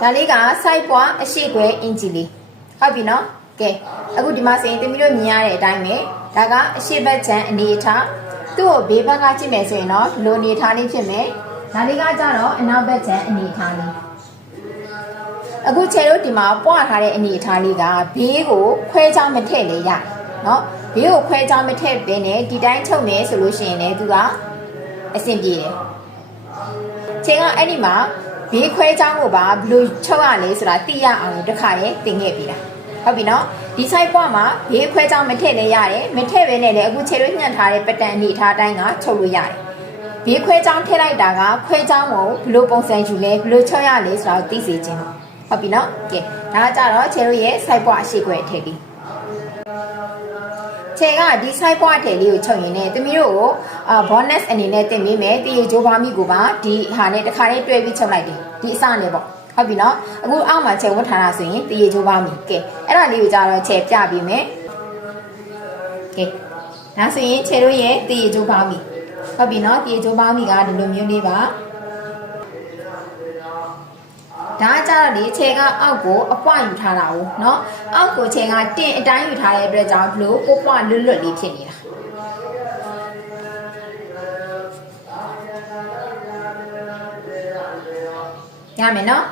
ဒါလေးက site ပွားအရှိကွယ်အင်ဂျီလေးဟုတ်ပြီနော်ကဲအခုဒီမှာဆိုရင်တမီးတို့မြင်ရတဲ့အတိုင်းပဲဒါကအရှိဘက်ချမ်းအနေအထားသူ့ကိုဘေးဘက်ကကြည့်မယ်ဆိုရင်တော့လိုအနေအထားလေးဖြစ်မယ်ဒါလေးကကြတော့အနောက်ဘက်ချမ်းအနေအထားလေးအခုခြေတို့ဒီမှာပွားထားတဲ့အနေအထားလေးကဘေးကိုခွဲချောင်းမထည့်လေရနော်ဘေးကိုခွဲချောင်းမထည့်ဘဲနဲ့ဒီတိုင်းချုပ်နေဆိုလို့ရှိရင်လည်းသူကအဆင်ပြေတယ်ချိန်ကအဲ့ဒီမှာ ဘေးခွဲချောင်းကိုပါဘယ်လိုချုပ်ရလဲဆိုတာသိရအောင်တခါရဲသင်ခဲ့ပြီလားဟုတ်ပြီနော်ဒီ site ပွားမှာဘေးခွဲချောင်းမထည့်လဲရတယ်မထည့်ဘဲနဲ့လည်းအခုခြေတို့ညှက်ထားတဲ့ပတန်အနေထားတိုင်းကချုပ်လို့ရတယ်ဘေးခွဲချောင်းထည့်လိုက်တာကခွဲချောင်းကိုဘယ်လိုပုံစံယူလဲဘယ်လိုချုပ်ရလဲဆိုတာကိုသိစေခြင်းဟုတ်ပြီနော်ကဲဒါကကြတော့ခြေတို့ရဲ့ site ပွားအရှိခွဲထည့်ပြီး ခြေကဒီ site ပွားထည်လေးကိုချုပ်ရင်လည်းတမီးတို့ကိုအာ bonus အနေနဲ့တင်ပေးမယ်တရေဂျိုးပါမိကိုပါဒီဟာနဲ့တစ်ခါလေးတွဲပြီးချုပ်လိုက်တယ်ဒီအစနဲ့ပေါ့ဟုတ်ပြီနော်အခုအောက်မှာခြေဝတ်ထားတာဆိုရင်တရေဂျိုးပါမိကဲအဲ့ဒါလေးကိုကြတော့ခြေပြပေးမယ်ကဲဒါဆိုရင်ခြေတို့ရဲ့တရေဂျိုးပါမိဟုတ်ပြီနော်တရေဂျိုးပါမိကဒီလိုမျိုးလေးပါ ဒါကြတော့ဒီခြေကအောက်ကိုအပွားယူထားတာ哦เนาะအောက်ကိုခြေကတင်အတိုင်းယူထားတဲ့အတွက်ကြောင့်ဒီလိုကိုပွားလွတ်လွတ်လေးဖြစ်နေတာရမယ်เนาะ